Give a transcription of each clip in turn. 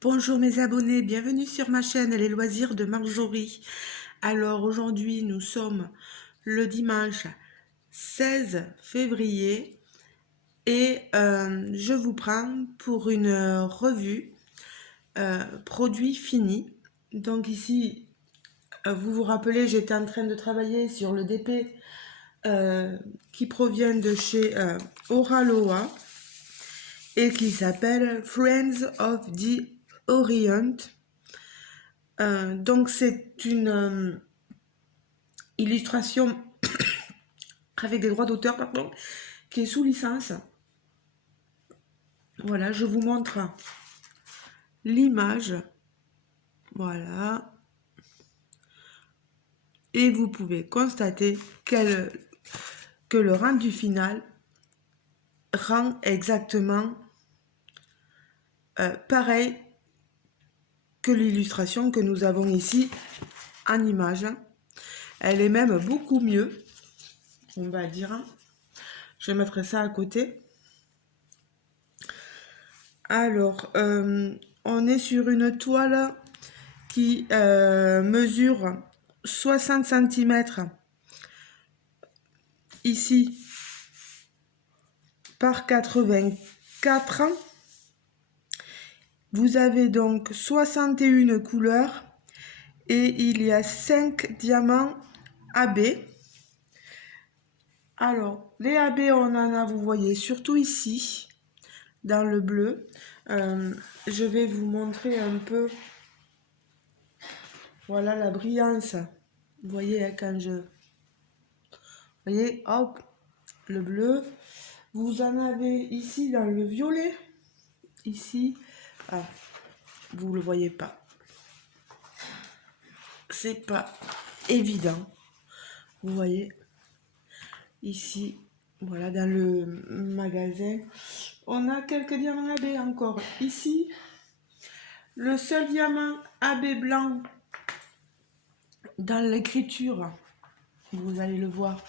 Bonjour mes abonnés, bienvenue sur ma chaîne Les Loisirs de Marjorie. Alors aujourd'hui nous sommes le dimanche 16 février et je vous prends pour une revue produits finis. Donc ici, vous vous rappelez, j'étais en train de travailler sur le DP qui provient de chez Oraloa et qui s'appelle Friends of the Orient. Donc c'est une illustration avec des droits d'auteur, pardon, qui est sous licence. Voilà, je vous montre l'image. Voilà. Et vous pouvez constater que le rendu final rend exactement pareil que l'illustration que nous avons ici en image. Elle est même beaucoup mieux, on va dire. Je vais mettre ça à côté. Alors, on est sur une toile qui mesure 60 cm ici par 84. Vous avez donc 61 couleurs et il y a 5 diamants AB. Alors, les AB, on en a, vous voyez, surtout ici, dans le bleu. Je vais vous montrer un peu, voilà la brillance. Vous voyez, hein, quand je... Vous voyez, hop, le bleu. Vous en avez ici dans le violet. Ici, ah, vous le voyez pas. C'est pas évident. Vous voyez, ici, voilà, dans le magasin, on a quelques diamants AB encore. Ici, le seul diamant AB blanc dans l'écriture, vous allez le voir,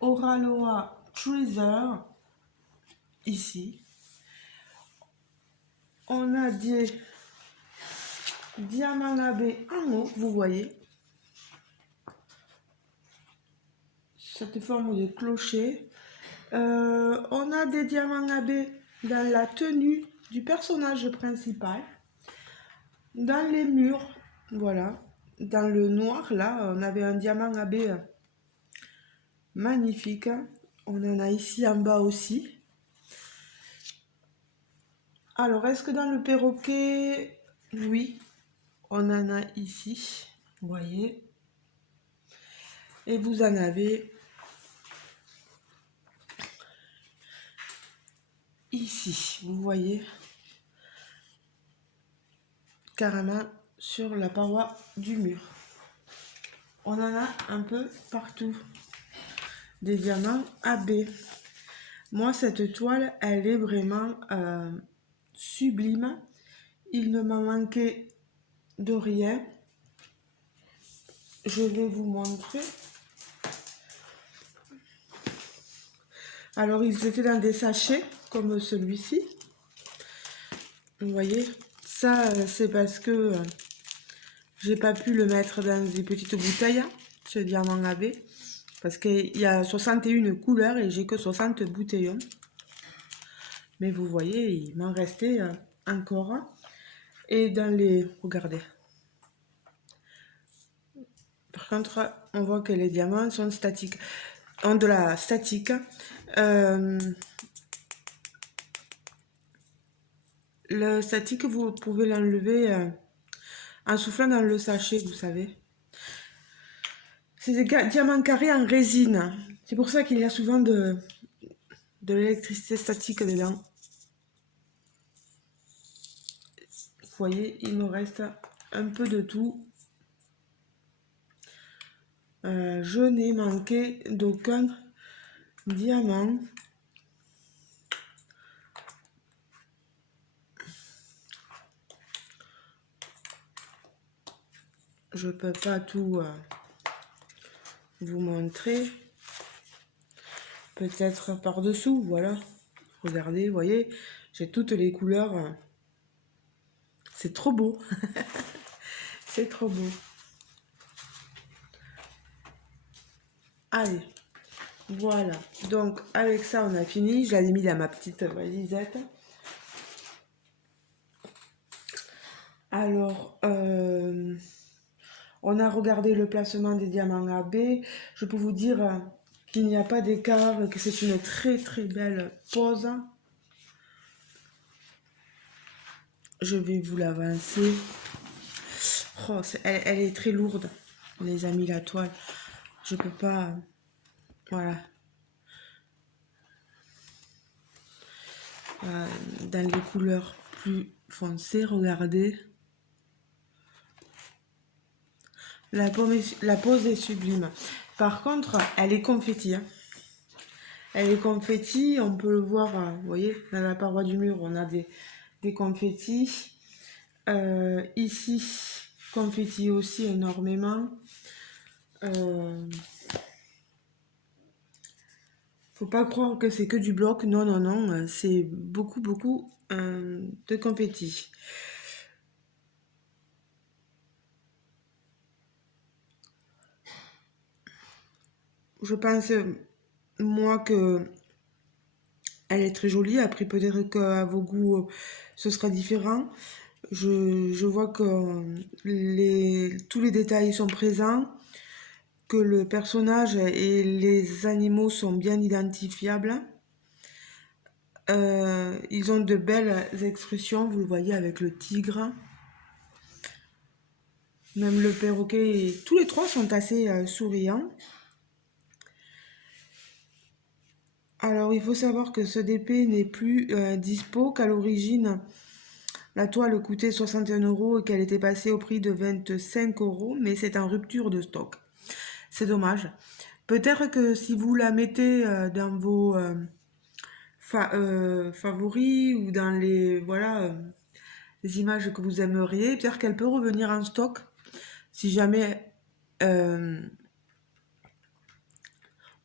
Oraloa Treasure, ici. On a des diamants AB en haut, vous voyez, cette forme de clocher. On a des diamants AB dans la tenue du personnage principal, dans les murs, voilà, dans le noir là, on avait un diamant AB magnifique. On en a ici en bas aussi. Alors, est-ce que dans le perroquet, oui, on en a ici, vous voyez. Et vous en avez ici, vous voyez, carrément sur la paroi du mur. On en a un peu partout, des diamants AB. Moi, cette toile, elle est vraiment sublime. Il ne m'a manqué de rien. Je vais vous montrer. Alors, ils étaient dans des sachets, comme celui-ci. Vous voyez, ça, c'est parce que j'ai pas pu le mettre dans des petites bouteilles, ce diamant AB. Parce qu'il y a 61 couleurs et j'ai que 60 bouteillons. Mais vous voyez, il m'en restait encore. Et dans les... Regardez. Par contre, on voit que les diamants sont statiques. Ont de la statique. Le statique, vous pouvez l'enlever en soufflant dans le sachet, vous savez. C'est des diamants carrés en résine. C'est pour ça qu'il y a souvent de l'électricité statique dedans. Vous voyez, il me reste un peu de tout. Je n'ai manqué d'aucun diamant. Je peux pas tout vous montrer. Peut-être par-dessous, voilà. Regardez, vous voyez, j'ai toutes les couleurs. C'est trop beau. C'est trop beau. Allez, voilà. Donc, avec ça, on a fini. Je l'avais mis dans ma petite valisette. Alors, on a regardé le placement des diamants AB. Je peux vous dire qu'il n'y a pas d'écart, que c'est une très très belle pose. Je vais vous l'avancer. Oh, elle est très lourde, les amis, la toile. Je peux pas... Voilà. Dans les couleurs plus foncées, regardez. La pose est sublime. Par contre, elle est confetti. Hein. Elle est confetti, on peut le voir, vous voyez, dans la paroi du mur, on a des confettis. Ici, confetti aussi énormément. Faut pas croire que c'est que du bloc, non, non, non, c'est beaucoup, beaucoup de confetti. Je pense, moi, que elle est très jolie. Après, peut-être qu'à vos goûts, ce sera différent. Je vois que tous les détails sont présents, que le personnage et les animaux sont bien identifiables. Ils ont de belles expressions, vous le voyez avec le tigre. Même le perroquet, tous les trois sont assez souriants. Alors, il faut savoir que ce DP n'est plus dispo, qu'à l'origine, la toile coûtait 61 € et qu'elle était passée au prix de 25 €, mais c'est en rupture de stock. C'est dommage. Peut-être que si vous la mettez dans vos favoris ou dans les, voilà, les images que vous aimeriez, peut-être qu'elle peut revenir en stock si jamais...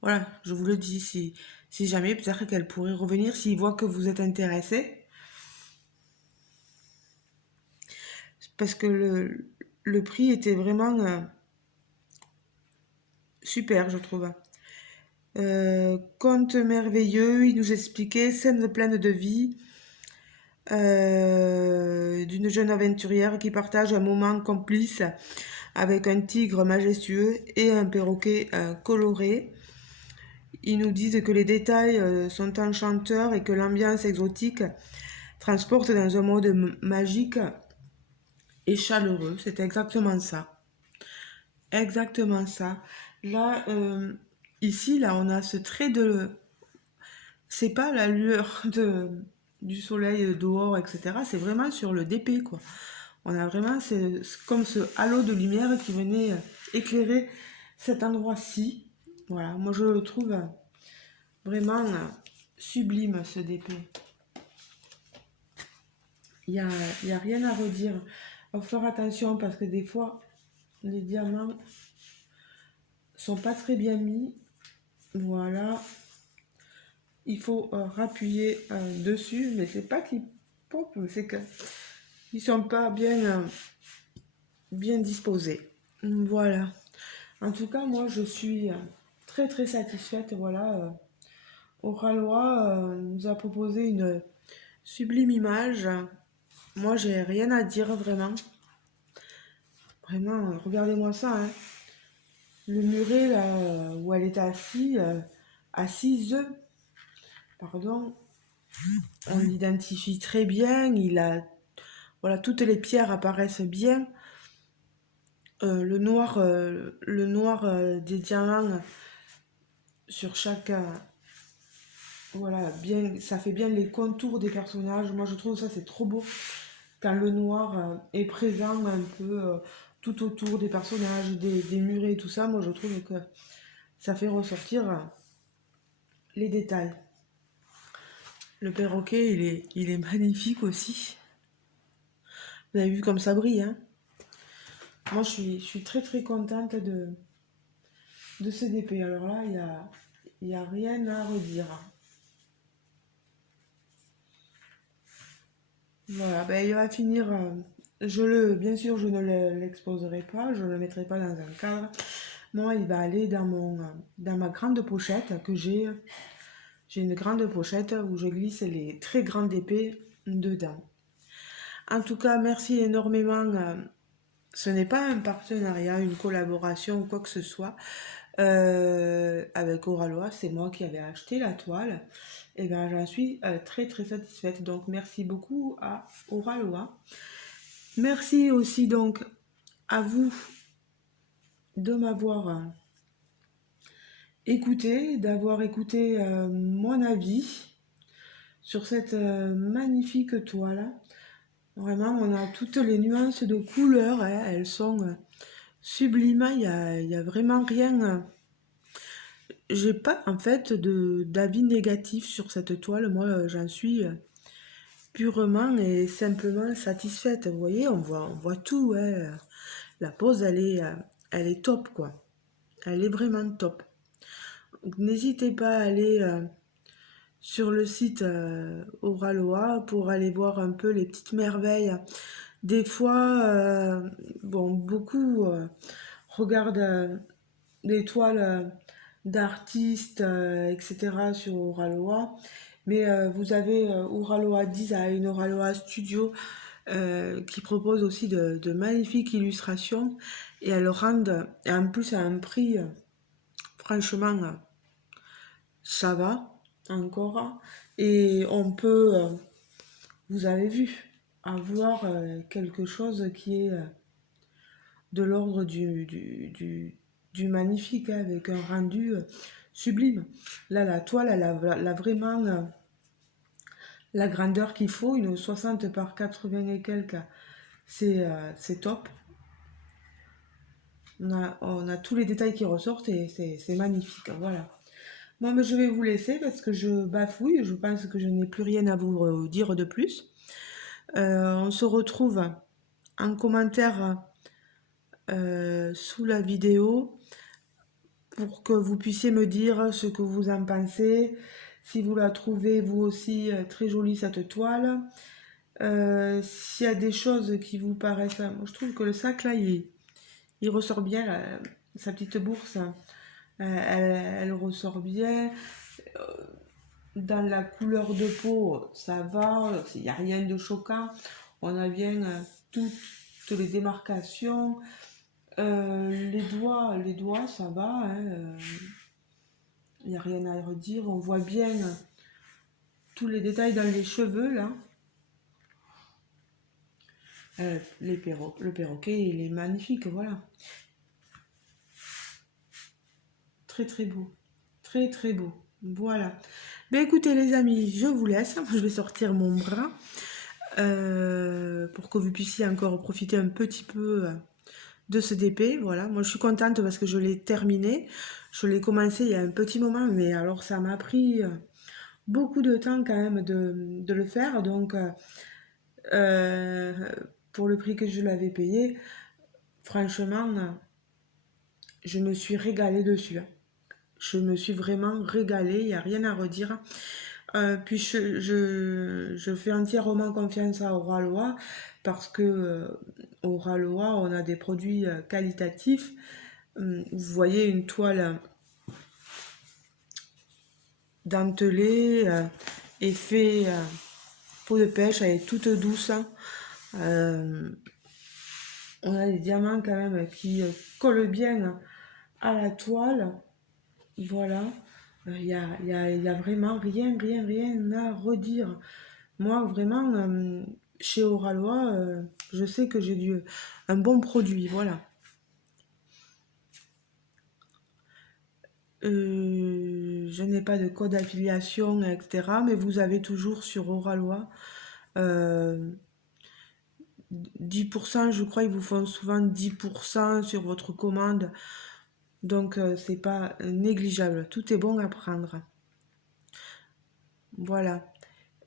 voilà, je vous le dis, si jamais, peut-être qu'elle pourrait revenir s'ils voient que vous êtes intéressé. Parce que le prix était vraiment super, je trouve. Conte merveilleux, il nous expliquait scène pleine de vie d'une jeune aventurière qui partage un moment complice avec un tigre majestueux et un perroquet coloré. Ils nous disent que les détails sont enchanteurs et que l'ambiance exotique transporte dans un mode magique et chaleureux. C'est exactement ça. Exactement ça. Là, ici, là, on a ce trait de... C'est pas la lueur du soleil dehors, etc. C'est vraiment sur le DP, quoi. On a vraiment comme ce halo de lumière qui venait éclairer cet endroit-ci. Voilà, moi je le trouve vraiment sublime, ce DP. Il y a rien à redire. Il faut faire attention parce que des fois, les diamants sont pas très bien mis. Voilà. Il faut rappuyer dessus, mais c'est pas qu'ils pop, c'est qu'ils sont pas bien disposés. Voilà. En tout cas, moi, je suis très très satisfaite. Voilà. Oralois nous a proposé une sublime image. Moi, j'ai rien à dire vraiment. Vraiment, regardez-moi ça. Hein. Le muret là où elle était assise, pardon, on l'identifie très bien. Voilà, toutes les pierres apparaissent bien. Le noir des diamants sur chaque, voilà, bien, ça fait bien les contours des personnages. Moi, je trouve ça c'est trop beau quand le noir est présent un peu tout autour des personnages, des murets et tout ça. Moi, je trouve que ça fait ressortir les détails. Le perroquet, il est magnifique aussi. Vous avez vu comme ça brille, hein? Moi, je suis très très contente de ce DP. Alors là, il y a rien à redire. Voilà, ben, il va finir Bien sûr, je ne l'exposerai pas, je ne le mettrai pas dans un cadre. Moi, il va aller dans ma grande pochette que j'ai. J'ai une grande pochette où je glisse les très grandes épées dedans. En tout cas, merci énormément. Ce n'est pas un partenariat, une collaboration ou quoi que ce soit avec Oralois. C'est moi qui avais acheté la toile. Et bien, j'en suis très très satisfaite. Donc, merci beaucoup à Oralois. Merci aussi donc à vous de m'avoir écouté, d'avoir écouté mon avis sur cette magnifique toile. Vraiment, on a toutes les nuances de couleurs, hein, elles sont sublimes, il y a vraiment rien. J'ai pas en fait d'avis négatif sur cette toile, moi j'en suis purement et simplement satisfaite. Vous voyez, on voit tout, hein. La pose elle est top quoi, elle est vraiment top. Donc, n'hésitez pas à aller sur le site Oralois pour aller voir un peu les petites merveilles. Des fois, bon, beaucoup regardent des toiles d'artistes, etc. sur Oralois. Mais vous avez Oralois Design, Oralois Studio qui propose aussi de magnifiques illustrations et elles rendent, et en plus à un prix, franchement, ça va encore. Et on peut, vous avez vu, avoir quelque chose qui est de l'ordre du magnifique, hein, avec un rendu sublime. Là, la toile, elle a vraiment la grandeur qu'il faut, une 60 par 80 et quelques, c'est top. On a tous les détails qui ressortent et c'est magnifique, voilà. Bon, mais je vais vous laisser parce que je bafouille, je pense que je n'ai plus rien à vous dire de plus. On se retrouve en commentaire sous la vidéo pour que vous puissiez me dire ce que vous en pensez, si vous la trouvez vous aussi très jolie cette toile, s'il y a des choses qui vous paraissent... Moi, je trouve que le sac là, il ressort bien, là, sa petite bourse, elle ressort bien. Dans la couleur de peau, ça va, il n'y a rien de choquant. On a bien toutes les démarcations. Les doigts, ça va. Hein, il n'y a rien à redire. On voit bien tous les détails dans les cheveux, là. Le perroquet, il est magnifique, voilà. Très, très beau. Très, très beau. Voilà. Ben écoutez, les amis, je vous laisse. Je vais sortir mon bras pour que vous puissiez encore profiter un petit peu de ce DP. Voilà. Moi, je suis contente parce que je l'ai terminé. Je l'ai commencé il y a un petit moment, mais alors ça m'a pris beaucoup de temps quand même de le faire. Donc, euh, pour le prix que je l'avais payé, franchement, je me suis régalée dessus. Je me suis vraiment régalée, il n'y a rien à redire. Puis je fais entièrement confiance à Oralois parce que Oralois, on a des produits qualitatifs. Vous voyez une toile dentelée, effet peau de pêche, elle est toute douce. Euh, on a des diamants quand même qui collent bien à la toile. Voilà. Il y a vraiment rien à redire. Moi, vraiment, chez Oralois, je sais que j'ai un bon produit. Voilà. Je n'ai pas de code affiliation, etc. Mais vous avez toujours sur Oralois 10%, je crois, ils vous font souvent 10% sur votre commande. Donc, c'est pas négligeable. Tout est bon à prendre. Voilà.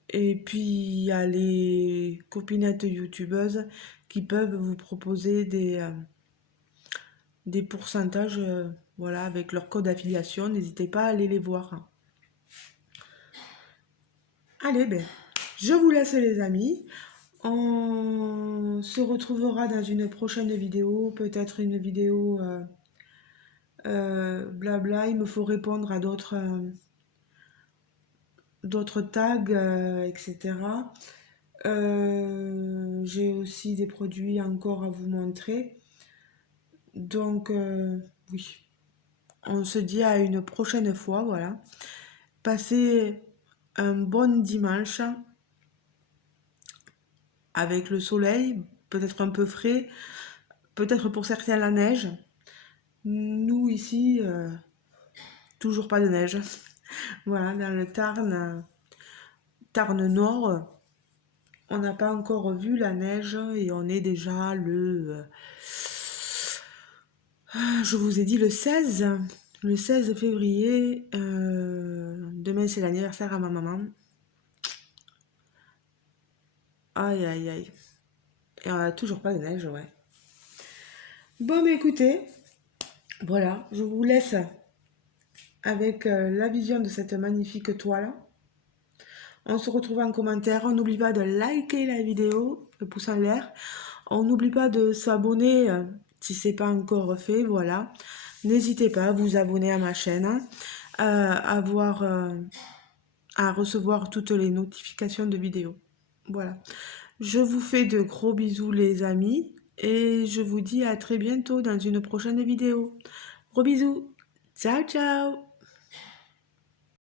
Et puis, il y a les copinettes youtubeuses qui peuvent vous proposer des pourcentages, voilà, avec leur code affiliation. N'hésitez pas à aller les voir. Allez, ben, je vous laisse les amis. On se retrouvera dans une prochaine vidéo, peut-être une vidéo blabla. Il me faut répondre à d'autres tags, etc. J'ai aussi des produits encore à vous montrer. Donc, oui, on se dit à une prochaine fois, voilà. Passez un bon dimanche avec le soleil, peut-être un peu frais, peut-être pour certains la neige. Nous, ici, toujours pas de neige. Voilà, dans le Tarn, Tarn Nord, on n'a pas encore vu la neige et on est déjà je vous ai dit le 16 février. Demain, c'est l'anniversaire à ma maman. Aïe, aïe, aïe. Et on a toujours pas de neige, ouais. Bon, mais écoutez, voilà, je vous laisse avec la vision de cette magnifique toile. On se retrouve en commentaire. On n'oublie pas de liker la vidéo, le pouce en l'air. On n'oublie pas de s'abonner si ce n'est pas encore fait. Voilà. N'hésitez pas à vous abonner à ma chaîne, à recevoir toutes les notifications de vidéos. Voilà. Je vous fais de gros bisous les amis et je vous dis à très bientôt dans une prochaine vidéo. Gros bisous. Ciao ciao.